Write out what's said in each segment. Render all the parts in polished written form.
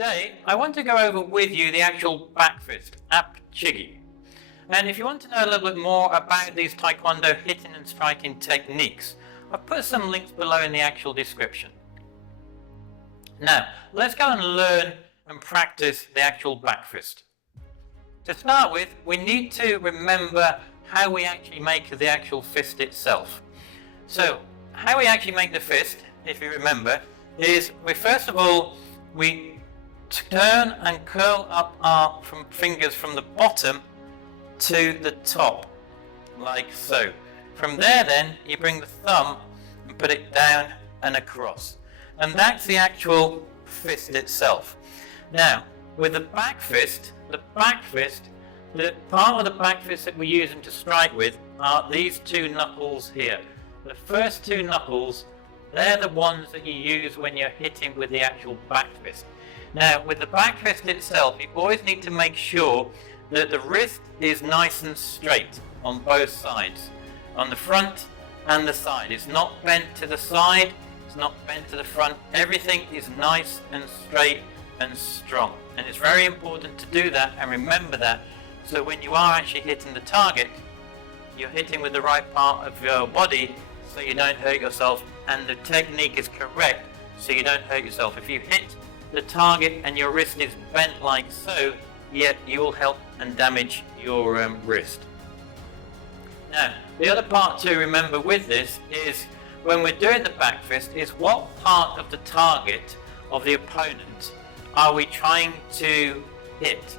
Today, I want to go over with you the actual back fist, Chigi. And if you want to know a little bit more about these Taekwondo hitting and striking techniques, I've put some links below in the actual description. Now, let's go and learn and practice the actual back fist. To start with, we need to remember how we actually make the actual fist itself. So, how we actually make the fist, if you remember, is we turn and curl up our fingers from the bottom to the top, like so. From there then, you bring the thumb and put it down and across. And that's the actual fist itself. Now, with the back fist, the part of the back fist that we're using to strike with are these two knuckles here. The first two knuckles, they're the ones that you use when you're hitting with the actual back fist. Now, with the back fist itself, you always need to make sure that the wrist is nice and straight on both sides, on the front and the side. It's not bent to the side, it's not bent to the front. Everything is nice and straight and strong. And it's very important to do that and remember that, so when you are actually hitting the target, you're hitting with the right part of your body so you don't hurt yourself, and the technique is correct so you don't hurt yourself. If you hit the target and your wrist is bent like so, yet you will help and damage your wrist. Now, the other part to remember with this is when we're doing the back fist is what part of the target of the opponent are we trying to hit.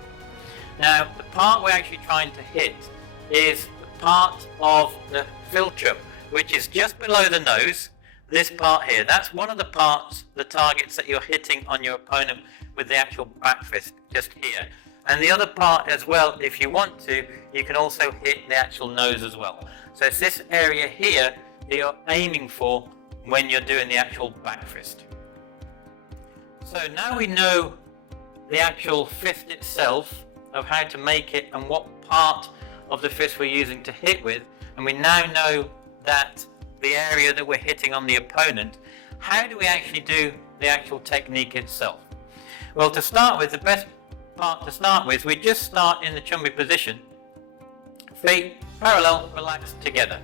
Now, the part we're actually trying to hit is the part of the philtrum, which is just below the nose. This part here, that's one of the parts, the targets that you're hitting on your opponent with the actual back fist, just here. And the other part as well, if you want to, you can also hit the actual nose as well. So it's this area here that you're aiming for when you're doing the actual back fist. So now we know the actual fist itself, of how to make it and what part of the fist we're using to hit with, and we now know that the area that we're hitting on the opponent. How do we actually do the actual technique itself? Well, to start with, the best part to start with, we just start in the chumbi position, feet parallel, relaxed together.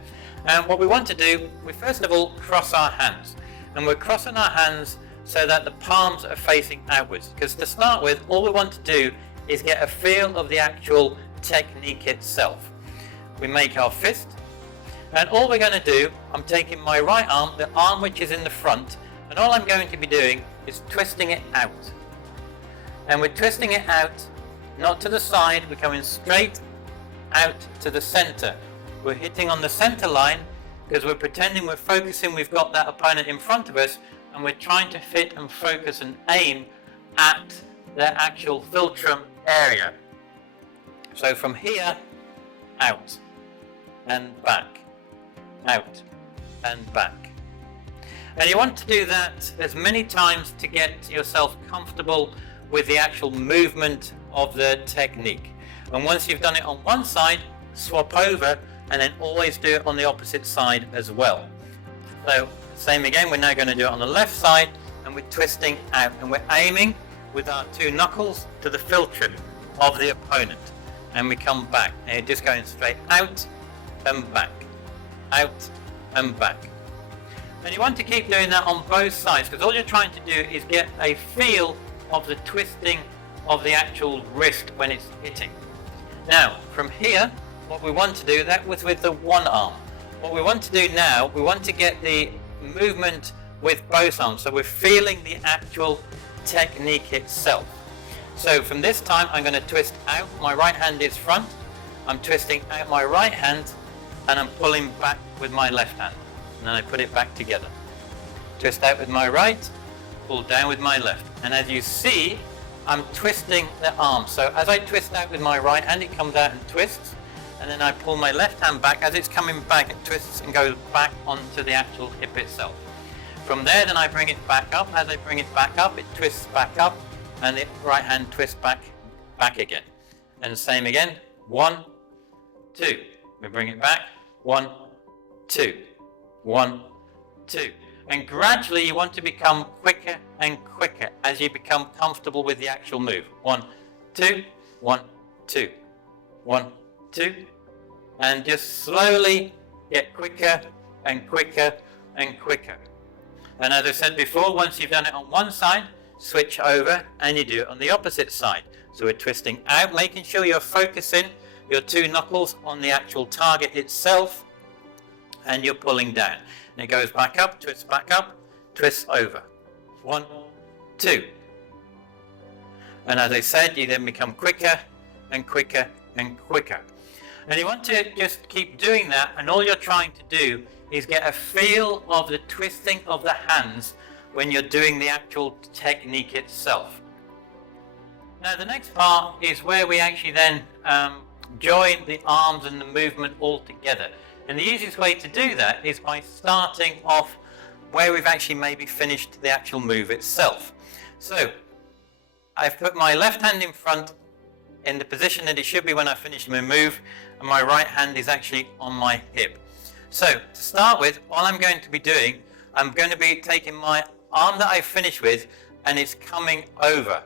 And what we want to do, we first of all cross our hands, and we're crossing our hands so that the palms are facing outwards, because to start with, all we want to do is get a feel of the actual technique itself. We make our fist, and all we're going to do, I'm taking my right arm, the arm which is in the front, and all I'm going to be doing is twisting it out. And we're twisting it out, not to the side, we're coming straight out to the center. We're hitting on the center line because we're pretending we're focusing, we've got that opponent in front of us, and we're trying to fit and focus and aim at the actual philtrum area. So from here, out and back, out and back. And you want to do that as many times to get yourself comfortable with the actual movement of the technique. And once you've done it on one side, swap over and then always do it on the opposite side as well. So same again, we're now going to do it on the left side, and we're twisting out and we're aiming with our two knuckles to the philtrum of the opponent. And we come back, and you're just going straight out and back, out and back. And you want to keep doing that on both sides, because all you're trying to do is get a feel of the twisting of the actual wrist when it's hitting. Now, from here, what we want to do, that was with the one arm. What we want to do now, we want to get the movement with both arms, so we're feeling the actual technique itself. So from this time, I'm going to twist out, my right hand is front, I'm twisting out my right hand, and I'm pulling back with my left hand, and then I put it back together. Twist out with my right, pull down with my left, and as you see, I'm twisting the arm. So as I twist out with my right hand, it comes out and twists, and then I pull my left hand back. As it's coming back, it twists and goes back onto the actual hip itself. From there, then I bring it back up. As I bring it back up, it twists back up, and the right hand twists back again. And same again, 1, 2. We bring it back, 1, 2, 1, 2. And gradually you want to become quicker and quicker as you become comfortable with the actual move. 1, 2, 1, 2, 1, 2. And just slowly get quicker and quicker and quicker. And as I said before, once you've done it on one side, switch over and you do it on the opposite side. So we're twisting out, making sure you're focusing your two knuckles on the actual target itself, and you're pulling down. And it goes back up, twists over. 1, 2. And as I said, you then become quicker and quicker and quicker. And you want to just keep doing that, and all you're trying to do is get a feel of the twisting of the hands when you're doing the actual technique itself. Now the next part is where we actually then join the arms and the movement all together. And the easiest way to do that is by starting off where we've actually maybe finished the actual move itself. So I've put my left hand in front in the position that it should be when I finish my move, and my right hand is actually on my hip. So to start with, all I'm going to be doing, I'm going to be taking my arm that I finished with, and it's coming over.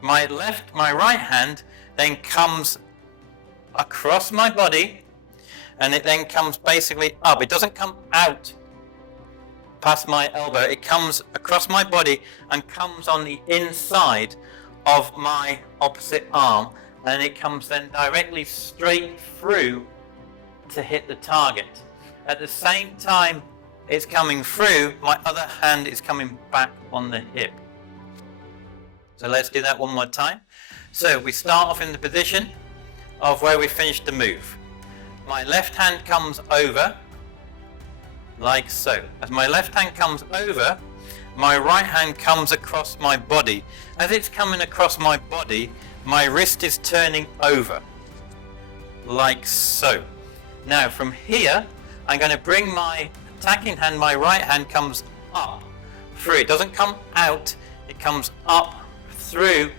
My right hand then comes across my body, and it then comes basically up. It doesn't come out past my elbow. It comes across my body and comes on the inside of my opposite arm, and it comes then directly straight through to hit the target. At the same time it's coming through, my other hand is coming back on the hip. So let's do that one more time. So we start off in the position of where we finished the move. My left hand comes over, like so. As my left hand comes over, my right hand comes across my body. As it's coming across my body, my wrist is turning over, like so. Now from here, I'm going to bring my attacking hand, my right hand comes up through. It doesn't come out, it comes up through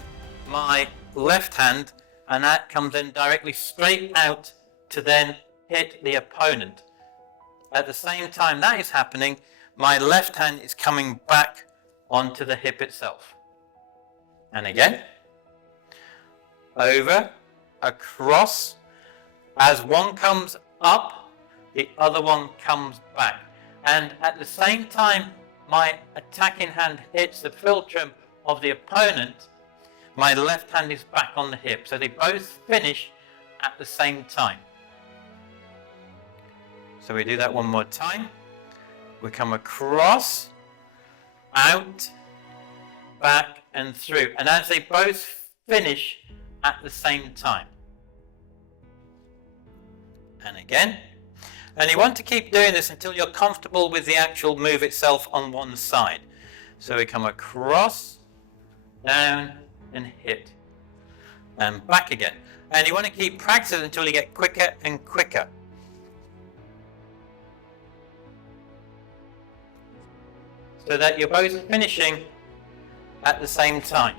my left hand, and that comes in directly straight out to then hit the opponent. At the same time that is happening, my left hand is coming back onto the hip itself. And again, over, across. As one comes up, the other one comes back. And at the same time my attacking hand hits the philtrum of the opponent, my left hand is back on the hip. So they both finish at the same time. So we do that one more time. We come across, out, back and through. And as they both finish at the same time. And again. And you want to keep doing this until you're comfortable with the actual move itself on one side. So we come across, down and hit. And back again. And you want to keep practicing until you get quicker and quicker. So that you're both finishing at the same time.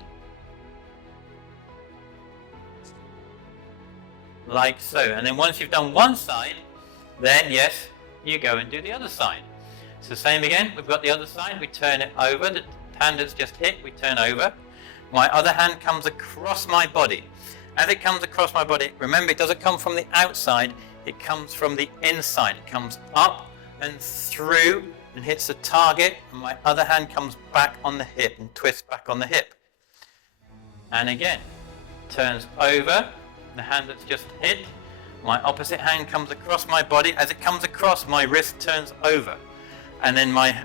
Like so. And then once you've done one side, then yes, you go and do the other side. So same again, we've got the other side, we turn it over, the hand that's just hit, we turn over. My other hand comes across my body. As it comes across my body, remember it doesn't come from the outside, it comes from the inside. It comes up and through and hits the target, and my other hand comes back on the hip and twists back on the hip. And again, turns over, the hand that's just hit, my opposite hand comes across my body. As it comes across, my wrist turns over. And then my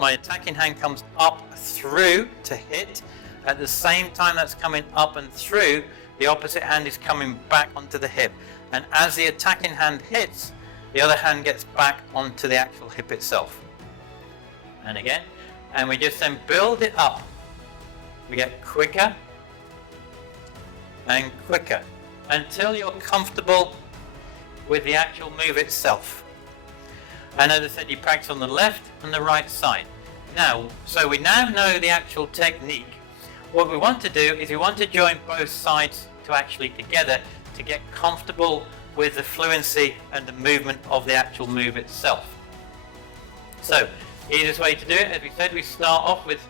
attacking hand comes up through to hit. At the same time that's coming up and through, the opposite hand is coming back onto the hip. And as the attacking hand hits, the other hand gets back onto the actual hip itself. And again, and we just then build it up. We get quicker and quicker until you're comfortable with the actual move itself. And as I said, you practice on the left and the right side. Now, so we now know the actual technique. What we want to do is we want to join both sides to actually together to get comfortable with the fluency and the movement of the actual move itself. So Easiest way to do it, as we said, we start off with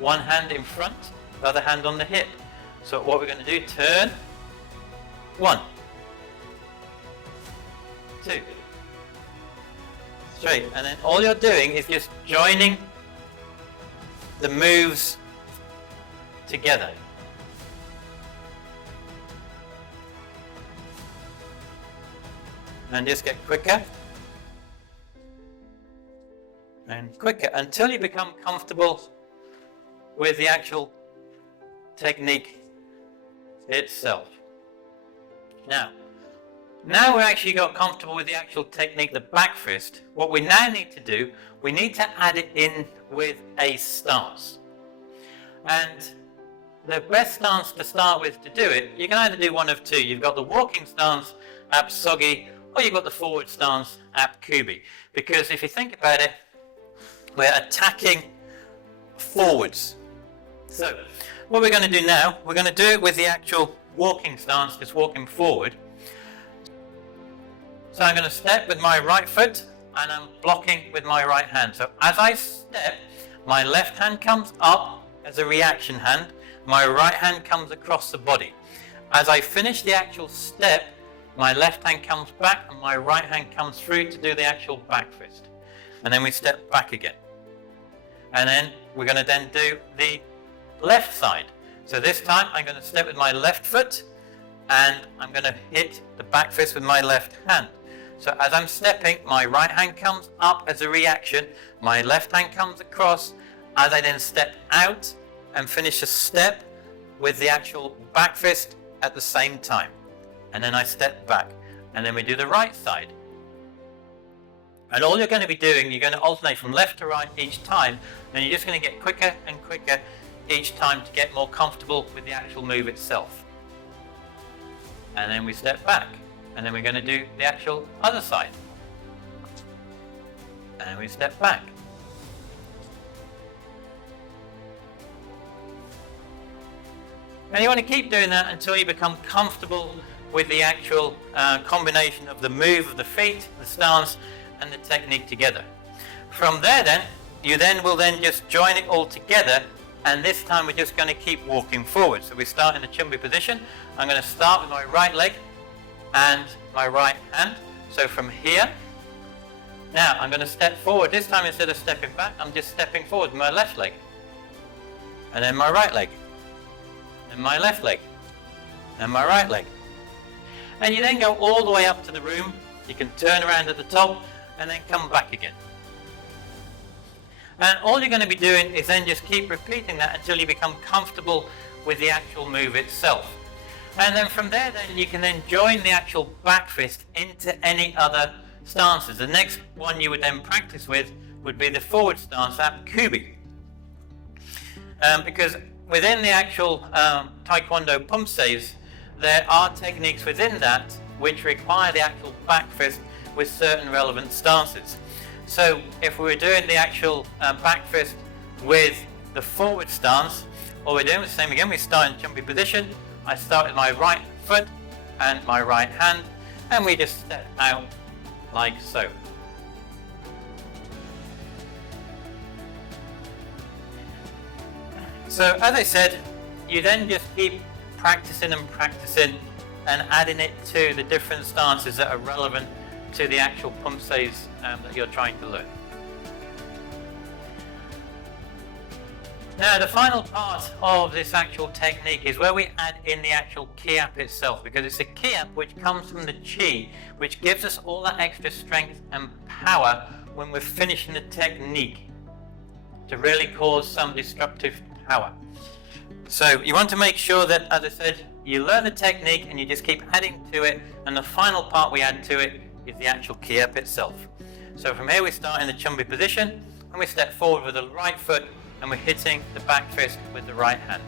one hand in front, the other hand on the hip. So what we're going to do, turn, 1, 2, straight, and then all you're doing is just joining the moves together. And just get quicker and quicker until you become comfortable with the actual technique itself. Now we actually got comfortable with the actual technique, the back fist. What we now need to do, we need to add it in with a stance. And the best stance to start with to do it, you can either do one of two. You've got the walking stance, ap sogi, or you've got the forward stance, ap kubi. Because if you think about it, we're attacking forwards. So what we're going to do now, we're going to do it with the actual walking stance, just walking forward. So I'm going to step with my right foot and I'm blocking with my right hand. So as I step, my left hand comes up as a reaction hand, my right hand comes across the body. As I finish the actual step, my left hand comes back and my right hand comes through to do the actual back fist. And then we step back again. And then we're going to then do the left side. So this time I'm going to step with my left foot and I'm going to hit the back fist with my left hand. So as I'm stepping, my right hand comes up as a reaction, my left hand comes across, as I then step out and finish a step with the actual back fist at the same time. And then I step back, and then we do the right side. And all you're going to be doing, you're going to alternate from left to right each time, and you're just going to get quicker and quicker each time to get more comfortable with the actual move itself. And then we step back. And then we're going to do the actual other side. And we step back. And you want to keep doing that until you become comfortable with the actual combination of the move of the feet, the stance, and the technique together. From there then, you then will then just join it all together, and this time we're just going to keep walking forward. So we start in the chumbi position. I'm going to start with my right leg and my right hand. So from here, now I'm going to step forward. This time instead of stepping back, I'm just stepping forward with my left leg. And then my right leg. And my left leg. And my right leg. And you then go all the way up to the room. You can turn around at the top and then come back again. And all you're going to be doing is then just keep repeating that until you become comfortable with the actual move itself. And then from there, then you can then join the actual back fist into any other stances. The next one you would then practice with would be the forward stance, ap kubi. Because within the actual Taekwondo pumseis, there are techniques within that which require the actual back fist with certain relevant stances. So if we were doing the actual back fist with the forward stance, all we're doing is the same again. We start in chumbi position. I start with my right foot and my right hand, and we just step out like so. So as I said, you then just keep practicing and practicing and adding it to the different stances that are relevant to the actual pumseis that you're trying to learn. Now the final part of this actual technique is where we add in the actual Ki Hap itself, because it's a Ki Hap which comes from the Chi, which gives us all that extra strength and power when we're finishing the technique to really cause some destructive power. So you want to make sure that, as I said, you learn the technique and you just keep adding to it, and the final part we add to it is the actual Ki Hap itself. So from here we start in the chumbi position and we step forward with the right foot and we're hitting the back fist with the right hand.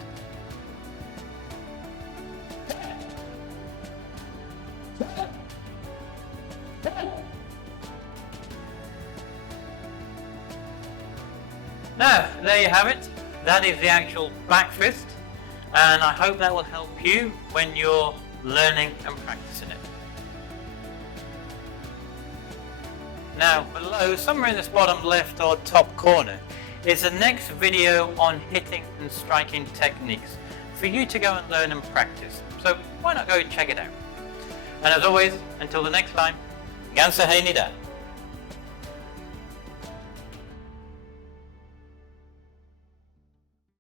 Now, there you have it. That is the actual back fist, and I hope that will help you when you're learning and practicing it. Now below, somewhere in this bottom left or top corner, is the next video on hitting and striking techniques for you to go and learn and practice. So why not go check it out? And as always, until the next time, Gam Sa Hae Ni.